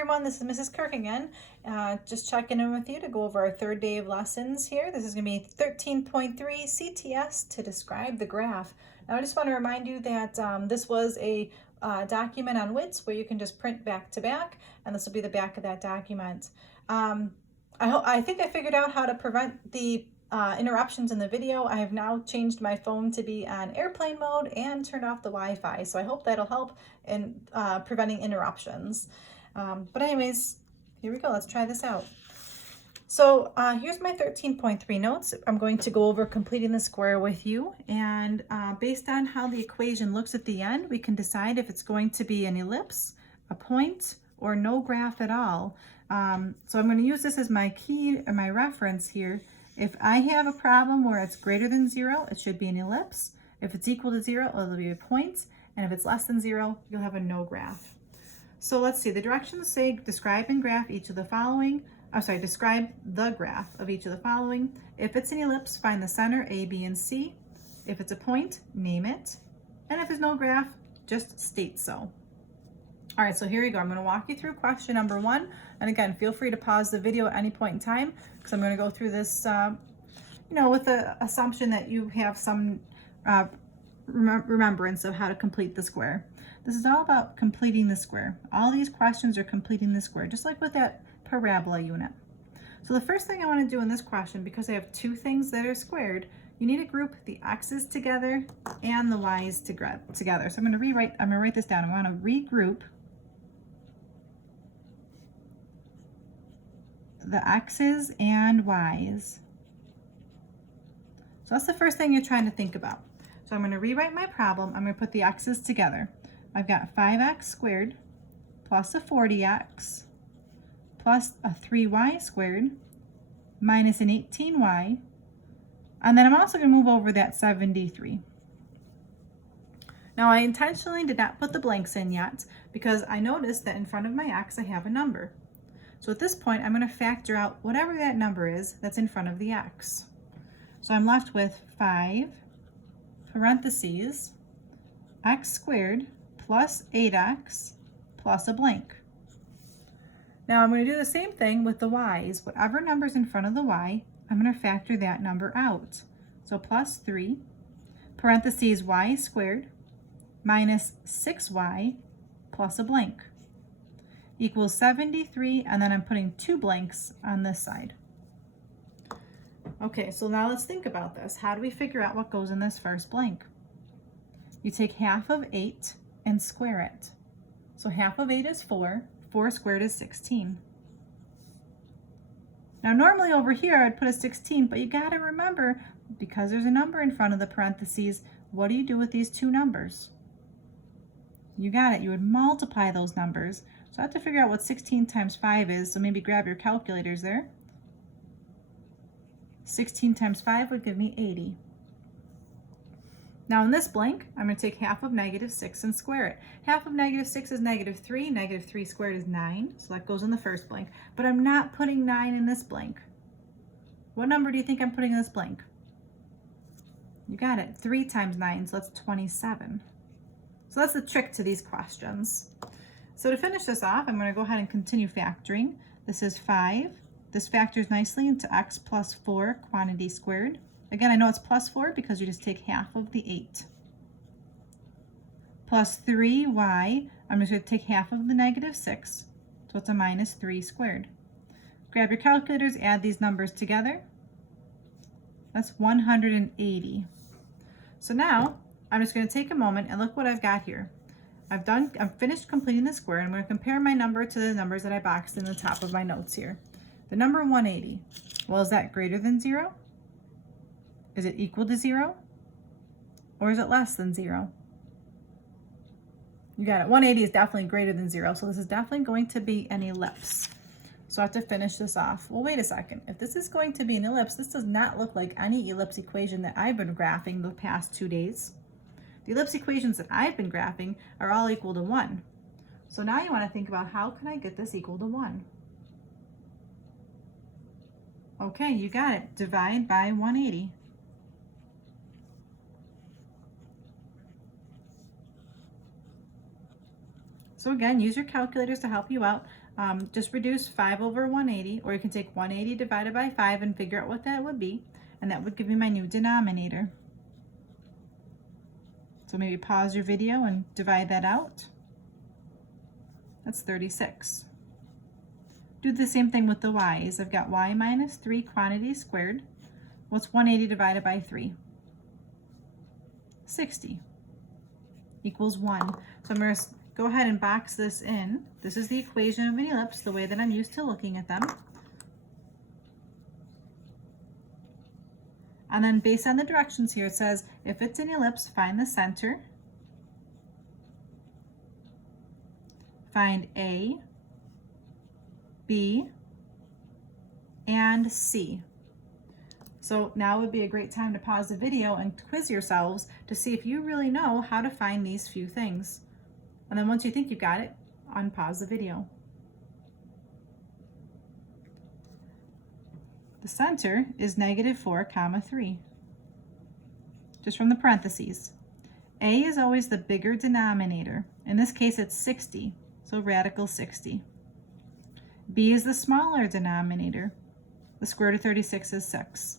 everyone, this is Mrs. Kirk again. Just checking in with you to go over our third day of lessons here. This is going to be 13.3 CTS to describe the graph. Now I just want to remind you that this was a document on WITS where you can just print back to back, and this will be the back of that document. I think I figured out how to prevent the interruptions in the video. I have now changed my phone to be on airplane mode and turned off the Wi-Fi, so I hope that'll help in preventing interruptions. But anyways, here we go. Let's try this out. So here's my 13.3 notes. I'm going to go over completing the square with you, and based on how the equation looks at the end, we can decide if it's going to be an ellipse, a point, or no graph at all. So I'm going to use this as my key or my reference here. If I have a problem where it's greater than 0, it should be an ellipse. If it's equal to 0, it'll be a point. And if it's less than 0, you'll have a no graph. So let's see, the directions say describe and graph each of the following. Describe the graph of each of the following. If it's an ellipse, find the center, A, B, and C. If it's a point, name it. And if there's no graph, just state so. All right, so here we go. I'm going to walk you through question number 1. And again, feel free to pause the video at any point in time, because I'm going to go through this, with the assumption that you have some remembrance of how to complete the square. This is all about completing the square. All these questions are completing the square, just like with that parabola unit. So the first thing I want to do in this question, because I have two things that are squared, you need to group the x's together and the y's together. So I'm going to write this down. I want to regroup the x's and y's. So that's the first thing you're trying to think about. So I'm going to rewrite my problem. I'm going to put the x's together. I've got 5x squared plus a 40x plus a 3y squared minus an 18y. And then I'm also going to move over that 73. Now I intentionally did not put the blanks in yet because I noticed that in front of my x I have a number. So at this point I'm going to factor out whatever that number is that's in front of the x. So I'm left with 5 parentheses x squared plus 8x plus a blank. Now I'm going to do the same thing with the y's. Whatever number's in front of the y, I'm going to factor that number out. So plus 3 parentheses y squared minus 6y plus a blank equals 73, and then I'm putting 2 blanks on this side. Okay, so now let's think about this. How do we figure out what goes in this first blank? You take half of 8 and square it. So half of 8 is 4. 4 squared is 16. Now normally over here I'd put a 16, but you got to remember, because there's a number in front of the parentheses, what do you do with these two numbers? You got it. You would multiply those numbers. So I have to figure out what 16 times 5 is, so maybe grab your calculators there. 16 times 5 would give me 80. Now in this blank, I'm going to take half of -6 and square it. Half of -6 is -3. -3 squared is 9, so that goes in the first blank. But I'm not putting 9 in this blank. What number do you think I'm putting in this blank? You got it. 3 times 9, so that's 27. So that's the trick to these questions. So to finish this off, I'm going to go ahead and continue factoring. This is 5. This factors nicely into x plus 4 quantity squared. Again, I know it's plus 4 because you just take half of the 8. Plus 3y, I'm just going to take half of the -6, so it's a minus 3 squared. Grab your calculators, add these numbers together. That's 180. So now, I'm just going to take a moment and look what I've got here. I've finished completing the square, and I'm going to compare my number to the numbers that I boxed in the top of my notes here. The number 180, well, is that greater than 0? Is it equal to 0? Or is it less than 0? You got it. 180 is definitely greater than 0, so this is definitely going to be an ellipse. So I have to finish this off. Well, wait a second. If this is going to be an ellipse, this does not look like any ellipse equation that I've been graphing the past 2 days. The ellipse equations that I've been graphing are all equal to 1. So now you want to think about, how can I get this equal to 1? Okay, you got it. Divide by 180. So So again, use your calculators to help you out. Just reduce 5 over 180, or you can take 180 divided by 5 and figure out what that would be, and that would give me my new denominator. So maybe pause your video and divide that out. That's 36. Do the same thing with the y's. I've got y minus 3 quantities squared. What's 180 divided by 3? 60 equals 1. So I'm going to go ahead and box this in. This is the equation of an ellipse, the way that I'm used to looking at them. And then based on the directions here, it says if it's an ellipse, find the center, find A, B, and C. So now would be a great time to pause the video and quiz yourselves to see if you really know how to find these few things. And then once you think you've got it, unpause the video. The center is -4, 3, just from the parentheses. A is always the bigger denominator. In this case, it's 60, so radical 60. B is the smaller denominator. The square root of 36 is 6.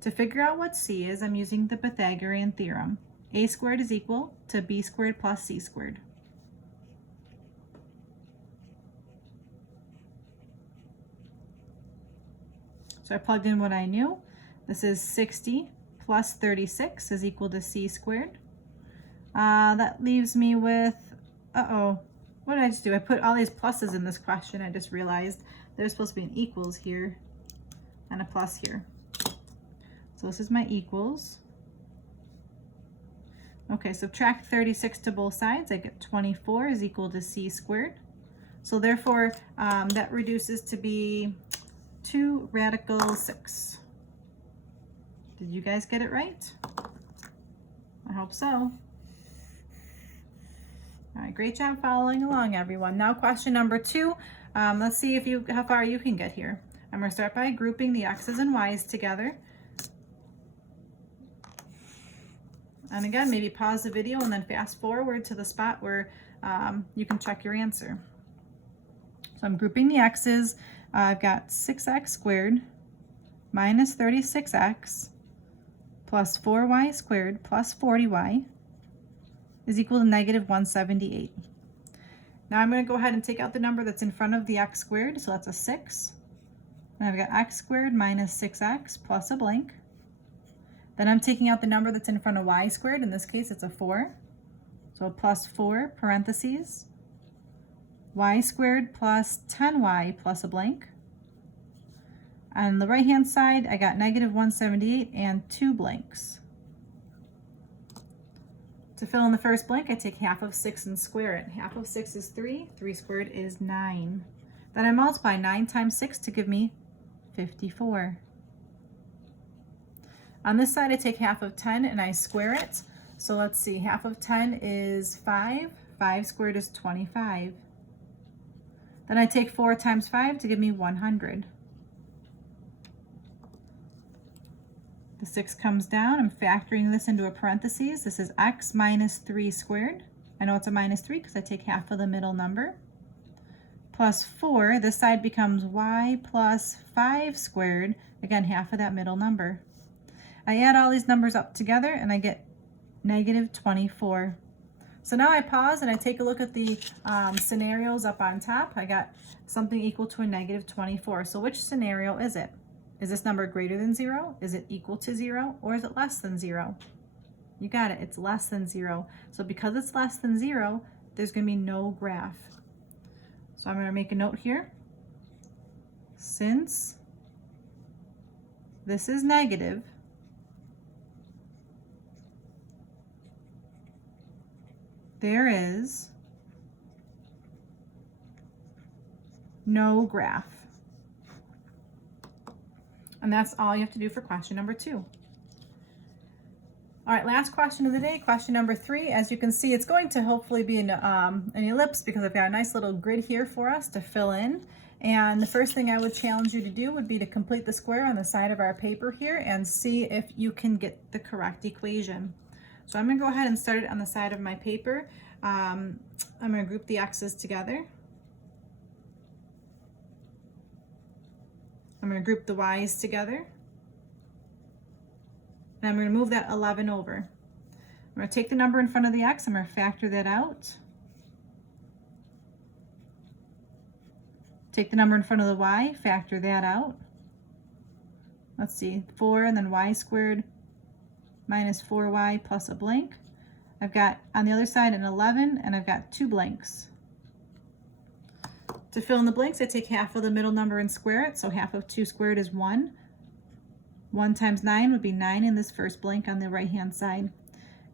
To figure out what C is, I'm using the Pythagorean theorem. A squared is equal to B squared plus C squared. So I plugged in what I knew. This is 60 plus 36 is equal to C squared. That leaves me with, what did I just do? I put all these pluses in this question. I just realized there's supposed to be an equals here and a plus here. So this is my equals. Okay, subtract 36 to both sides. I get 24 is equal to C squared. So therefore, that reduces to be 2 radical 6. Did you guys get it right? I hope so. All right, great job following along, everyone. Now question number 2. Let's see how far you can get here. I'm going to start by grouping the x's and y's together. And again, maybe pause the video and then fast forward to the spot where you can check your answer. So I'm grouping the x's. I've got 6x squared minus 36x plus 4y squared plus 40y is equal to -178. Now I'm going to go ahead and take out the number that's in front of the x squared, so that's a 6. And I've got x squared minus 6x plus a blank. Then I'm taking out the number that's in front of y squared. In this case, it's a 4. So plus 4 parentheses, y squared plus 10y plus a blank. On the right-hand side, I got -178 and 2 blanks. To fill in the first blank, I take half of 6 and square it. Half of 6 is 3. 3 squared is 9. Then I multiply 9 times 6 to give me 54. On this side, I take half of 10 and I square it. So let's see, half of 10 is 5. 5 squared is 25. Then I take 4 times 5 to give me 100. The 6 comes down. I'm factoring this into a parentheses. This is x minus 3 squared. I know it's a minus 3 because I take half of the middle number. Plus 4, this side becomes y plus 5 squared. Again, half of that middle number. I add all these numbers up together and I get -24. So now I pause and I take a look at the scenarios up on top. I got something equal to a -24. So which scenario is it? Is this number greater than 0? Is it equal to 0? Or is it less than 0? You got it, it's less than 0. So because it's less than 0, there's going to be no graph. So I'm going to make a note here. Since this is negative, there is no graph. And that's all you have to do for question number 2. All right, last question of the day, question number 3. As you can see, it's going to hopefully be an ellipse because I've got a nice little grid here for us to fill in. And the first thing I would challenge you to do would be to complete the square on the side of our paper here and see if you can get the correct equation. So I'm going to go ahead and start it on the side of my paper. I'm going to group the x's together. I'm going to group the y's together. And I'm going to move that 11 over. I'm going to take the number in front of the x. I'm going to factor that out. Take the number in front of the y, factor that out. Let's see, 4 and then y squared minus 4y plus a blank. I've got on the other side an 11 and I've got 2 blanks. To fill in the blanks, I take half of the middle number and square it. So half of 2 squared is 1. 1 times 9 would be 9 in this first blank on the right hand side.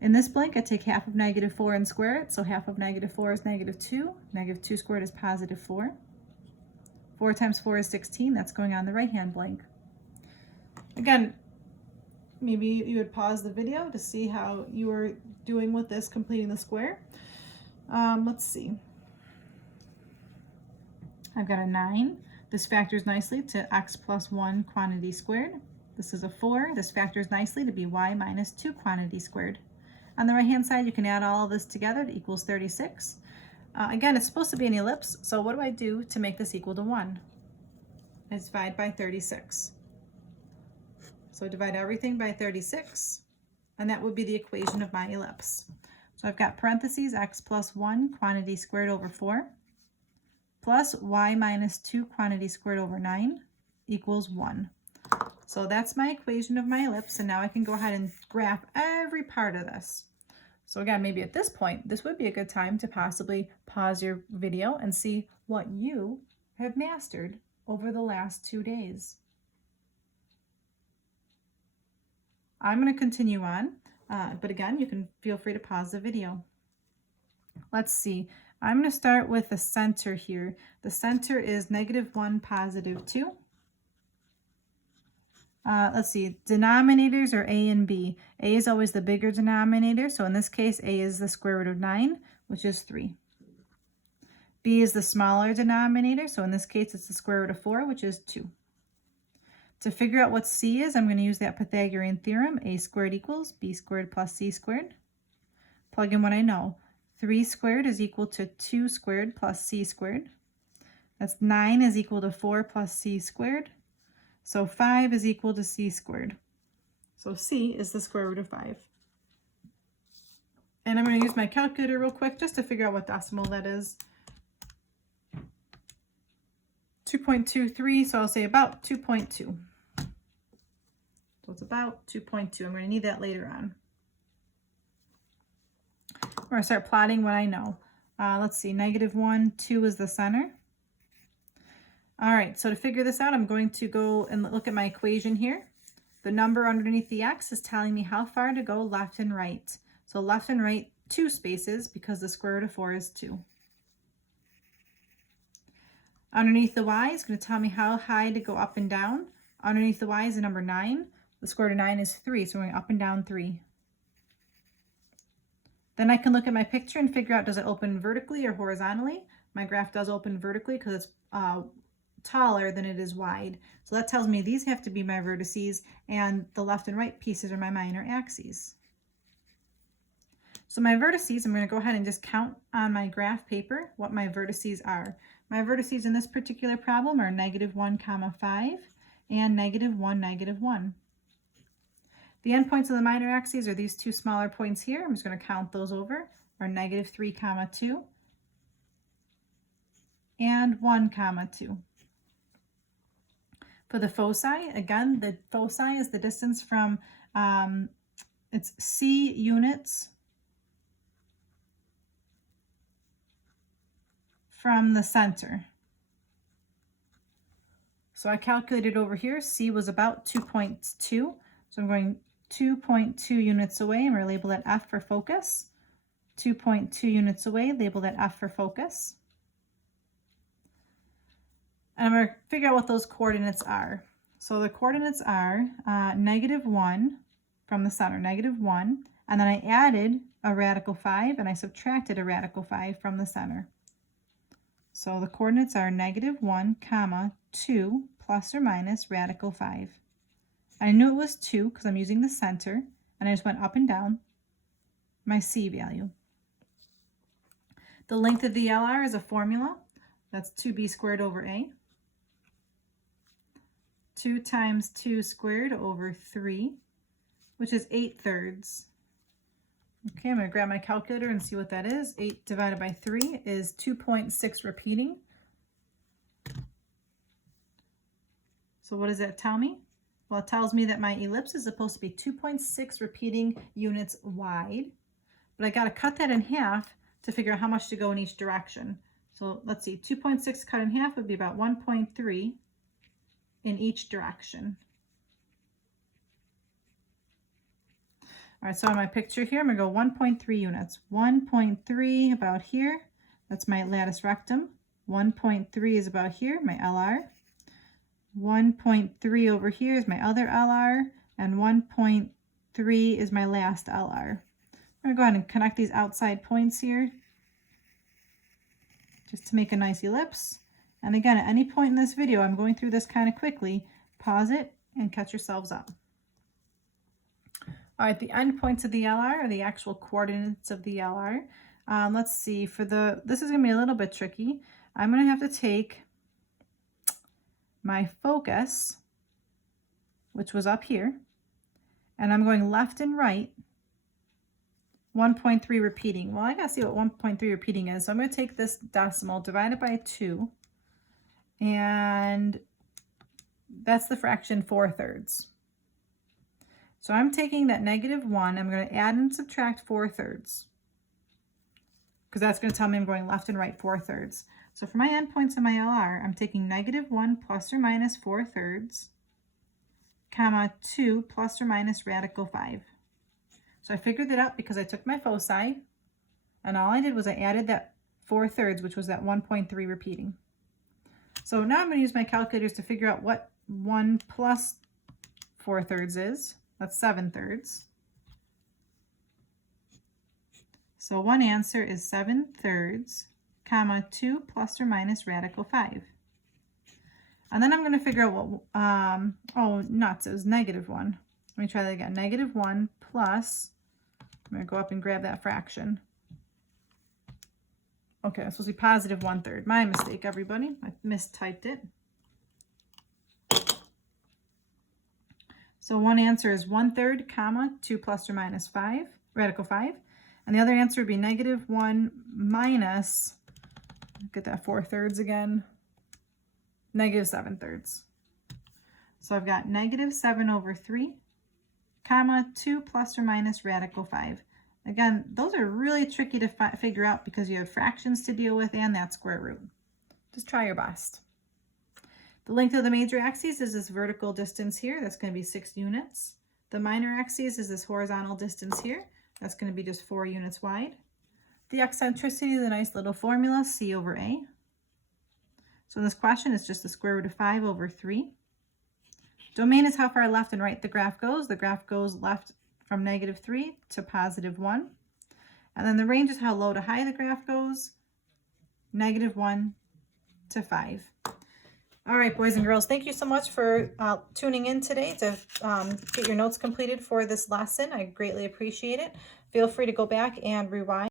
In this blank, I take half of -4 and square it. So half of -4 is -2. -2 squared is +4. 4 times 4 is 16. That's going on the right hand blank. Again, maybe you would pause the video to see how you are doing with this, completing the square. Let's see. I've got a 9. This factors nicely to x plus 1 quantity squared. This is a 4. This factors nicely to be y minus 2 quantity squared. On the right hand side, you can add all of this together to equals 36. Again, it's supposed to be an ellipse, so what do I do to make this equal to 1? I divide by 36. So divide everything by 36, and that would be the equation of my ellipse. So I've got parentheses x plus 1 quantity squared over 4 plus y minus 2 quantity squared over 9 equals 1. So that's my equation of my ellipse, and now I can go ahead and graph every part of this. So again, maybe at this point, this would be a good time to possibly pause your video and see what you have mastered over the last 2 days. I'm going to continue on, but again, you can feel free to pause the video. Let's see. I'm going to start with the center here. The center is -1, +2. Let's see, denominators are a and b. A is always the bigger denominator, so in this case, a is the square root of 9, which is 3. B is the smaller denominator, so in this case, it's the square root of 4, which is 2. To figure out what c is, I'm going to use that Pythagorean theorem, a squared equals b squared plus c squared. Plug in what I know. 3 squared is equal to 2 squared plus c squared. That's 9 is equal to 4 plus c squared. So 5 is equal to c squared. So c is the square root of 5. And I'm going to use my calculator real quick just to figure out what decimal that is. 2.23, so I'll say about 2.2. So it's about 2.2. I'm going to need that later on. We're going to start plotting what I know. Let's see, -1, 2 is the center. All right, so to figure this out, I'm going to go and look at my equation here. The number underneath the x is telling me how far to go left and right. So left and right, 2 spaces, because the square root of 4 is 2. Underneath the y is going to tell me how high to go up and down. Underneath the y is the number 9. The square root of 9 is 3, so we're going up and down 3. Then I can look at my picture and figure out, does it open vertically or horizontally? My graph does open vertically because it's taller than it is wide. So that tells me these have to be my vertices, and the left and right pieces are my minor axes. So my vertices, I'm going to go ahead and just count on my graph paper what my vertices are. My vertices in this particular problem are -1, 5 and -1, -1. The endpoints of the minor axes are these 2 smaller points here. I'm just going to count those over, are -3, 2 and 1, 2. For the foci, again, the foci is the distance from, it's c units from the center. So I calculated over here, c was about 2.2. So I'm going 2.2 units away, and we're labeled at F for focus. 2.2 units away, labeled at F for focus. And I'm going to figure out what those coordinates are. So the coordinates are -1 from the center, -1, and then I added a radical 5 and I subtracted a radical 5 from the center. So the coordinates are -1, 2 plus or minus radical 5. I knew it was 2 because I'm using the center, and I just went up and down my c value. The length of the LR is a formula. That's 2b squared over a. 2 times 2 squared over 3, which is 8/3. Okay, I'm going to grab my calculator and see what that is. 8 divided by 3 is 2.6 repeating. So what does that tell me? Well, it tells me that my ellipse is supposed to be 2.6 repeating units wide, but I got to cut that in half to figure out how much to go in each direction. So let's see, 2.6 cut in half would be about 1.3 in each direction. All right, so on my picture here, I'm going to go 1.3 units. 1.3 about here, that's my lattice rectum. 1.3 is about here, my LR. 1.3 over here is my other LR, and 1.3 is my last LR. I'm going to go ahead and connect these outside points here just to make a nice ellipse. And again, at any point in this video, I'm going through this kind of quickly. Pause it and catch yourselves up. All right, the end points of the LR are the actual coordinates of the LR. Let's see, this is going to be a little bit tricky. I'm going to have to take my focus, which was up here, and I'm going left and right, 1.3 repeating. Well, I got to see what 1.3 repeating is. So I'm going to take this decimal, divide it by 2, and that's the fraction 4/3. So I'm taking that -1, I'm going to add and subtract 4/3, because that's going to tell me I'm going left and right 4/3. So for my endpoints in my LR, I'm taking -1 plus or minus 4/3, comma 2 plus or minus radical 5. So I figured that out because I took my foci, and all I did was I added that 4/3, which was that 1.3 repeating. So now I'm going to use my calculators to figure out what 1 plus 4/3 is. That's 7/3. So one answer is 7/3, comma 2 plus or minus radical 5. And then I'm going to figure out what, oh nuts, it was -1. Let me try that again. -1 plus, I'm going to go up and grab that fraction. Okay, it's supposed to be positive 1/3. My mistake, everybody. I mistyped it. So one answer is 1/3, comma 2 plus or minus 5, radical 5. And the other answer would be -1 minus, get that 4/3 again, -7/3. So I've got -7/3, comma 2 plus or minus radical 5. Again, those are really tricky to figure out because you have fractions to deal with and that square root. Just try your best. The length of the major axis is this vertical distance here. That's going to be 6 units. The minor axis is this horizontal distance here. That's going to be just 4 units wide. The eccentricity is a nice little formula, C over A. So this question is just the square root of 5/3. Domain is how far left and right the graph goes. The graph goes left from -3 to +1. And then the range is how low to high the graph goes, -1 to 5. All right, boys and girls, thank you so much for tuning in today to get your notes completed for this lesson. I greatly appreciate it. Feel free to go back and rewind.